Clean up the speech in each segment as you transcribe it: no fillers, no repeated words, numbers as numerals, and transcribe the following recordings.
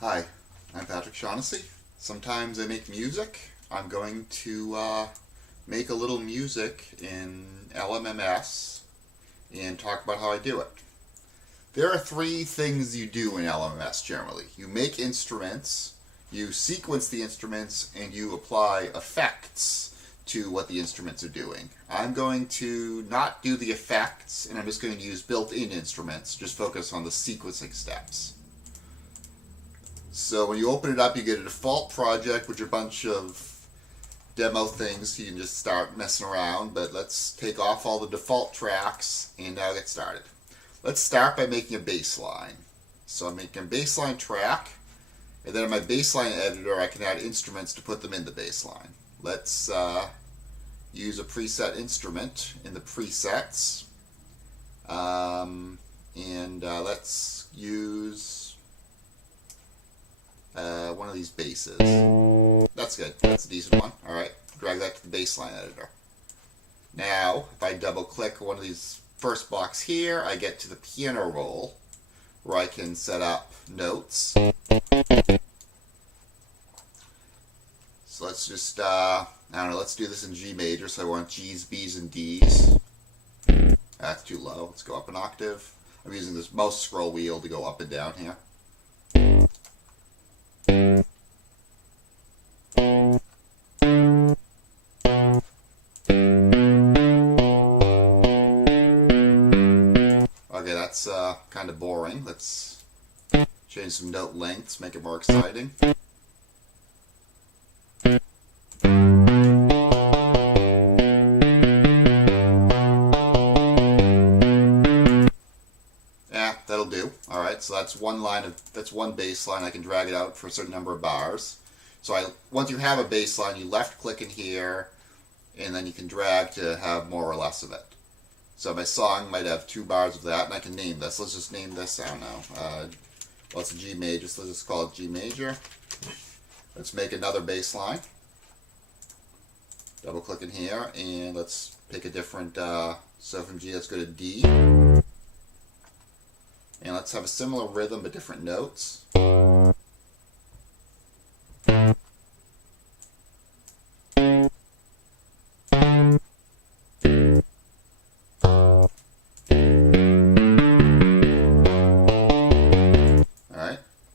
Hi, I'm Patrick Shaughnessy. Sometimes I make music. I'm going to make a little music in LMMS and talk about how I do it. There are three things you do in LMMS generally. You make instruments, you sequence the instruments, and you apply effects to what the instruments are doing. I'm going to not do the effects, and I'm just going to use built-in instruments, just focus on the sequencing steps. So when you open it up, you get a default project with a bunch of demo things. You can just start messing around, but let's take off all the default tracks and now get started. Let's start by making a bass line. So I'm making a bass line track, and then in my bass line editor I can add instruments to put them in the bass line. Let's use a preset instrument in the presets, and let's use one of these basses. That's good. That's a decent one. Alright, drag that to the bassline editor. Now, if I double click one of these first blocks here, I get to the piano roll where I can set up notes. So let's just, I don't know, let's do this in G major. So I want G's, B's, and D's. That's too low. Let's go up an octave. I'm using this mouse scroll wheel to go up and down here. Okay, that's kind of boring. Let's change some note lengths, make it more exciting. Yeah, that'll do. Alright, so that's one bass line. I can drag it out for a certain number of bars. So once you have a bass line, you left click in here, and then you can drag to have more or less of it. So my song might have 2 bars of that, and I can name this. Let's just name this, I don't know, well, it's a G major, so let's just call it G major. Let's make another bass line. Double click in here, and let's pick a different, so from G, let's go to D. And let's have a similar rhythm, but different notes.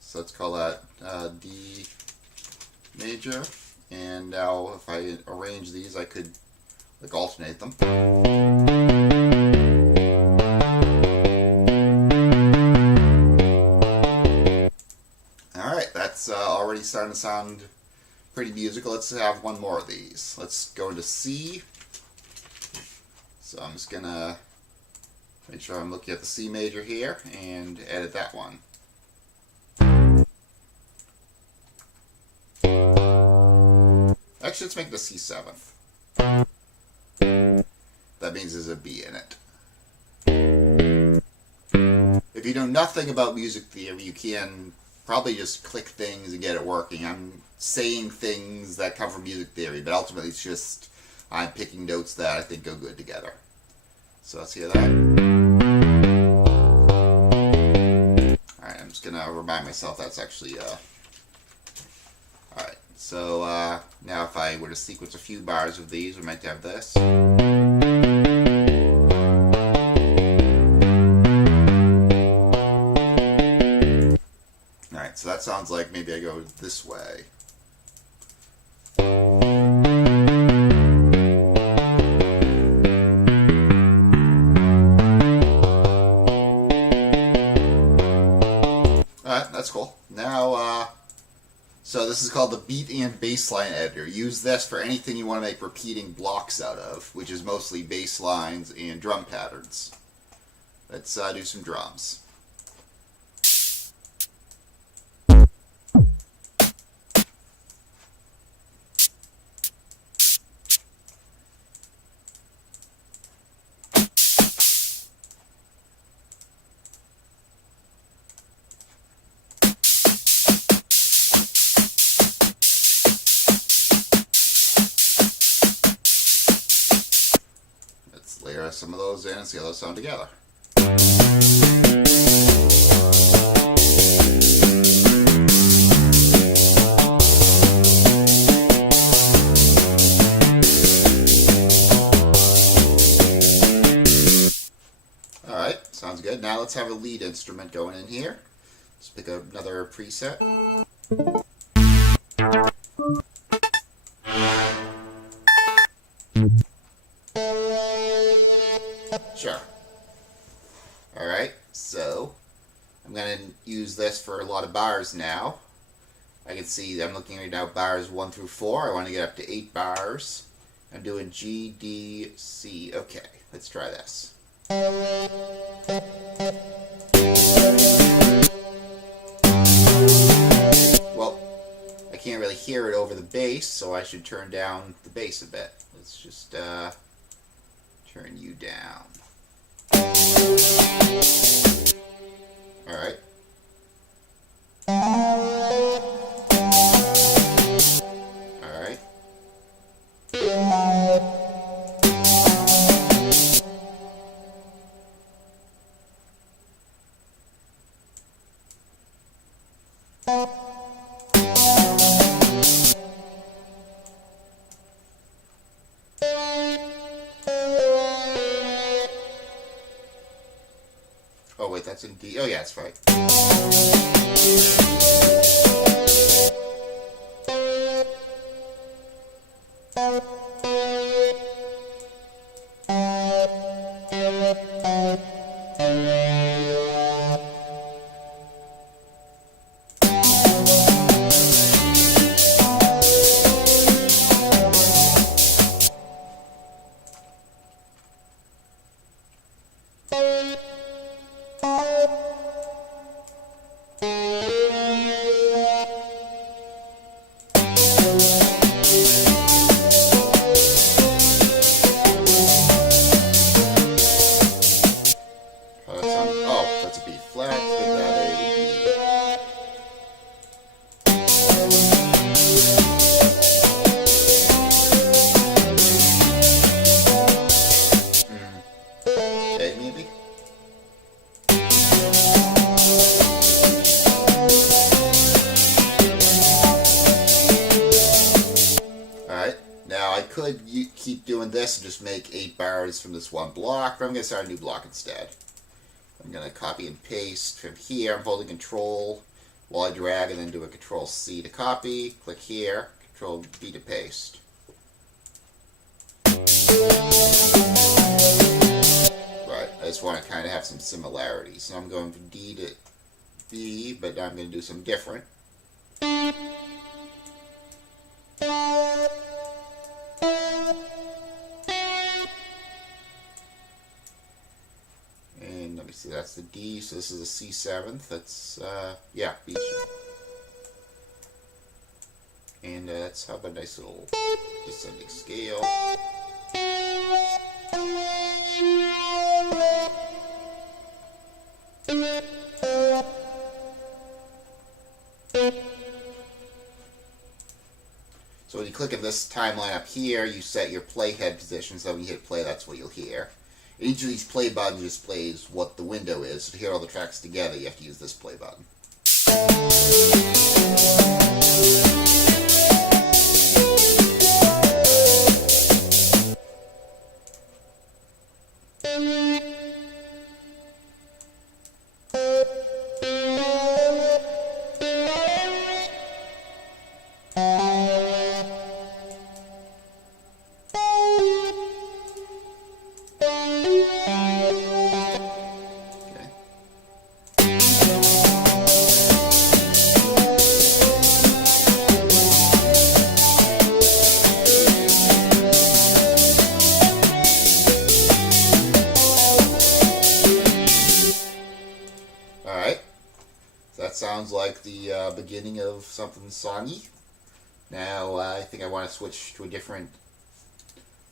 So let's call that D major, and now if I arrange these, I could like alternate them. Alright, that's already starting to sound pretty musical. Let's have one more of these. Let's go into C. So I'm just gonna make sure I'm looking at the C major here and edit that one. Actually, let's make it a C7th. That means there's a B in it. If you know nothing about music theory, you can probably just click things and get it working. I'm saying things that come from music theory, but ultimately it's just I'm picking notes that I think go good together. So let's hear that. Alright, I'm just going to remind myself that's actually... Alright, so now if I were to sequence a few bars of these, we might have this. Alright, so that sounds like maybe I go this way. Alright, that's cool. Now, so this is called the beat and bassline editor. Use this for anything you want to make repeating blocks out of, which is mostly bass lines and drum patterns. Let's do some drums. Layer some of those in and see how those sound together. let's have a lead instrument going in here. Let's pick up another preset. Sure. Alright, so I'm going to use this for a lot of bars now. I can see I'm looking right now bars 1 through 4. I want to get up to 8 bars. I'm doing G, D, C. Okay, let's try this. Well, I can't really hear it over the bass, so I should turn down the bass a bit. Let's just turn you down. Alright. Alright. Oh wait, that's in D. Oh yeah, that's right. Oh, that's a B flat. Make that a B. A maybe? Alright, now I could keep doing this and just make 8 bars from this one block, but I'm going to start a new block instead. I'm going to copy and paste from here. I'm holding Control while I drag and then do a Control C to copy. Click here, Control B to paste. Right, I just want to kind of have some similarities. So I'm going from D to B, but I'm going to do some different. And let me see, that's the D, so this is a C7th. That's, yeah, B. And let's have a nice little descending scale. So when you click in this timeline up here, you set your playhead position, so when you hit play, that's what you'll hear. And each of these play buttons displays what the window is. So to hear all the tracks together, you have to use this play button. That sounds like the beginning of something songy. Now I think I want to switch to a different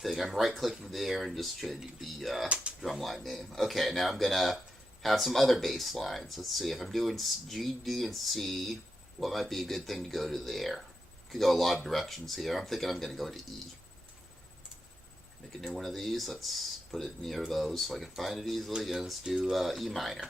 thing. I'm right-clicking there and just changing the drumline name. Okay, now I'm going to have some other bass lines. Let's see, if I'm doing G, D, and C, what might be a good thing to go to there? Could go a lot of directions here. I'm thinking I'm going to go to E. Make a new one of these. Let's put it near those so I can find it easily. And let's do E minor.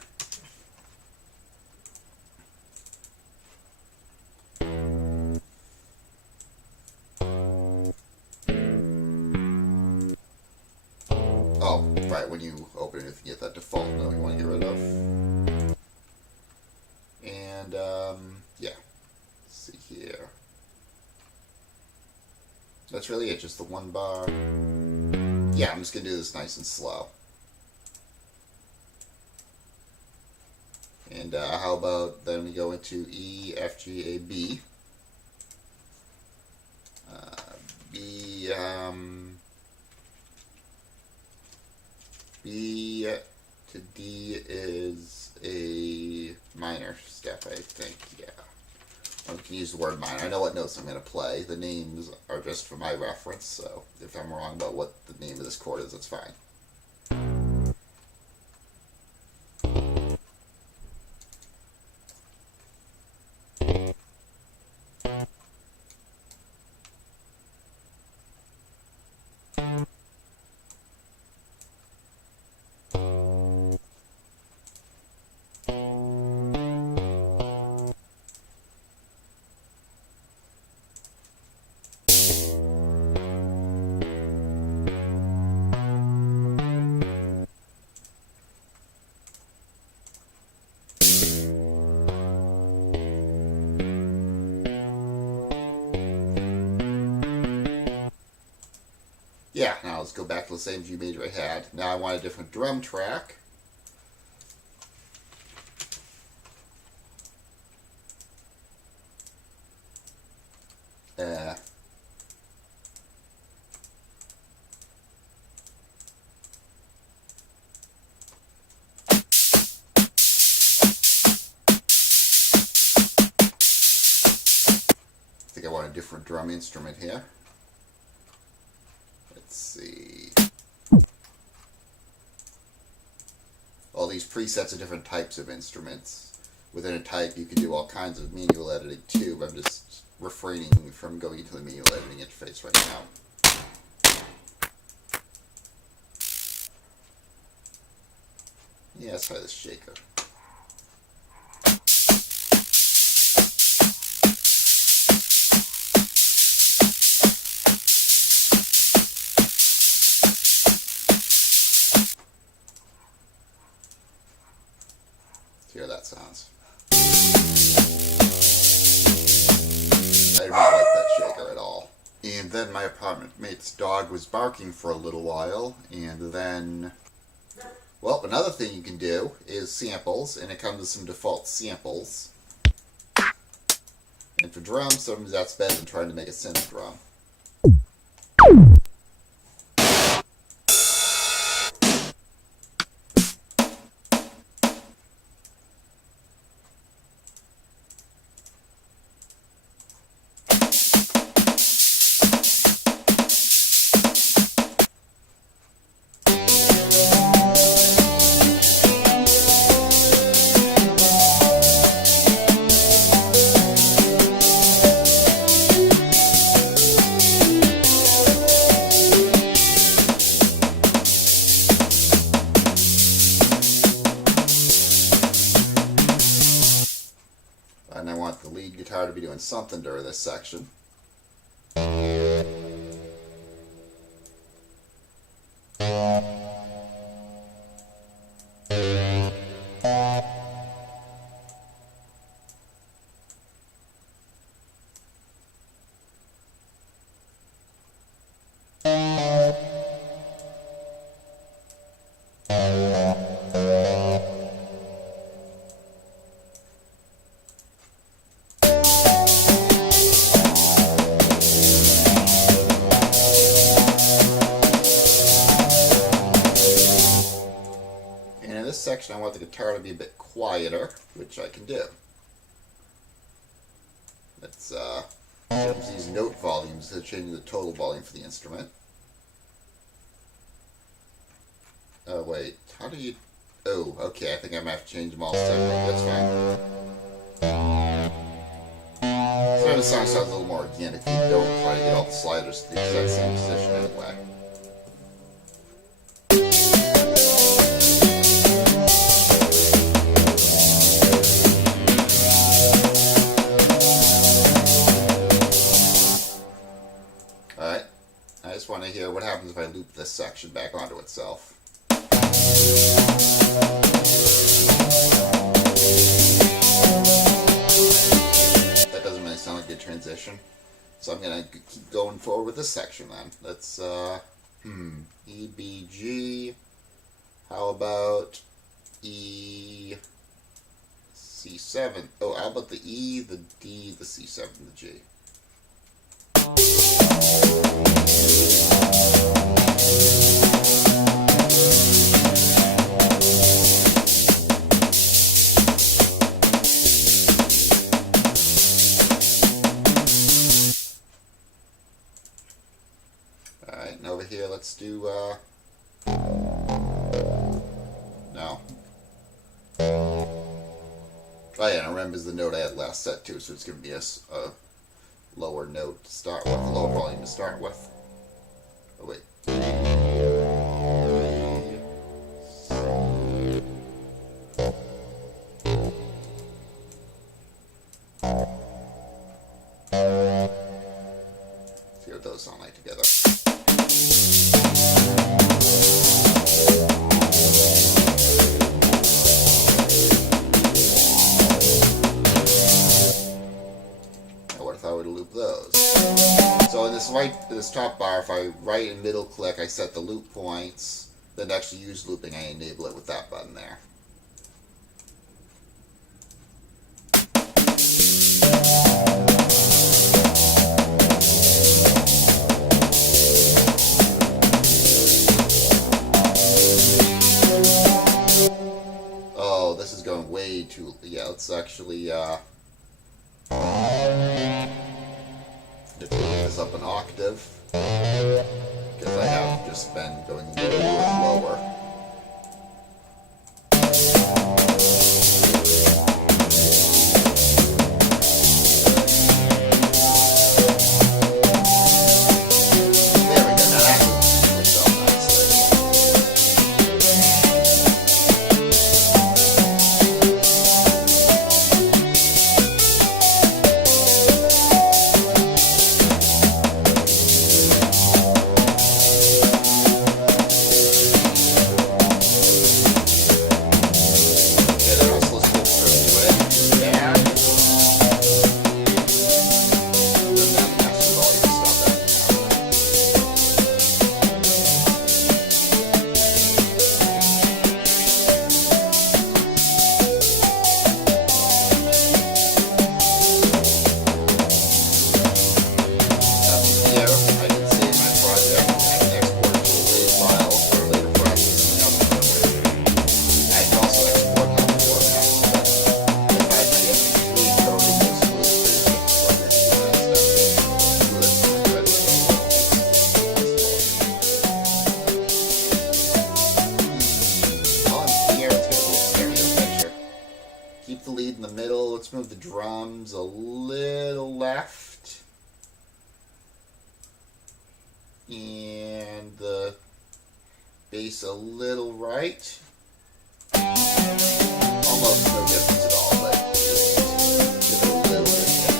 Oh, right, when you open anything yet. That default note we want to get rid of. And, yeah. Let's see here. That's really it, just the one bar. Yeah, I'm just going to do this nice and slow. And how about then we go into E, F, G, A, B. B to D is a minor step, I think, yeah. I can use the word minor. I know what notes I'm going to play. The names are just for my reference, so if I'm wrong about what the name of this chord is, that's fine. Yeah, now let's go back to the same G major I had. Now I want a different drum track. I think I want a different drum instrument here. Let's see. All these presets are different types of instruments. Within a type, you can do all kinds of manual editing too, but I'm just refraining from going into the manual editing interface right now. Yeah, let's try this shaker. See how that sounds. I do not like that shaker at all. And then my apartment mate's dog was barking for a little while, and then, well, another thing you can do is samples, and it comes with some default samples. And for drums, sometimes that's better than trying to make a synth drum. And I want the lead guitar to be doing something during this section. Section I want the guitar to be a bit quieter, which I can do. Let's use these note volumes to change the total volume for the instrument. Oh wait, how do you... Oh, okay, I think I might have to change them all separately. That's fine. So the song sounds a little more organic if you don't try to get all the sliders to the exact same position anyway. Alright, I just want to hear what happens if I loop this section back onto itself. So I'm going to keep going forward with this section then. Let's, E, B, G. How about E, C7? Oh, how about the E, the D, the C7, the G? Alright, and over here, let's do, no. Oh yeah, and remember the note I had last set too, so it's going to be a lower note to start with, a lower volume to start with. Oh wait. See what those sound like together. If I were to loop those. So in this top bar, if I right and middle click, I set the loop points. Then to actually use looping, I enable it with that button there. Oh, this is going way too... Yeah, let's actually... Put this up an octave, because I have just been going lower and lower. There we go, now that works out nicely. Keep the lead in the middle. Let's move the drums a little left. And the bass a little right. Almost no difference at all, but just give it a little bit there.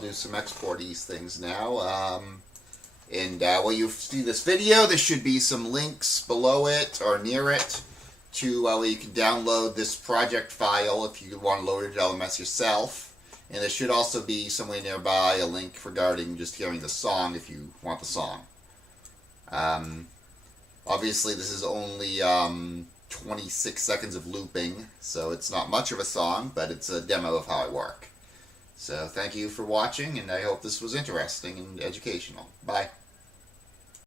Do some export these things now. While you see this video, there should be some links below it or near it to where you can download this project file if you want to load it to LMMS yourself. And there should also be somewhere nearby a link regarding just hearing the song if you want the song. Obviously, this is only 26 seconds of looping, so it's not much of a song, but it's a demo of how I work. So thank you for watching, and I hope this was interesting and educational. Bye.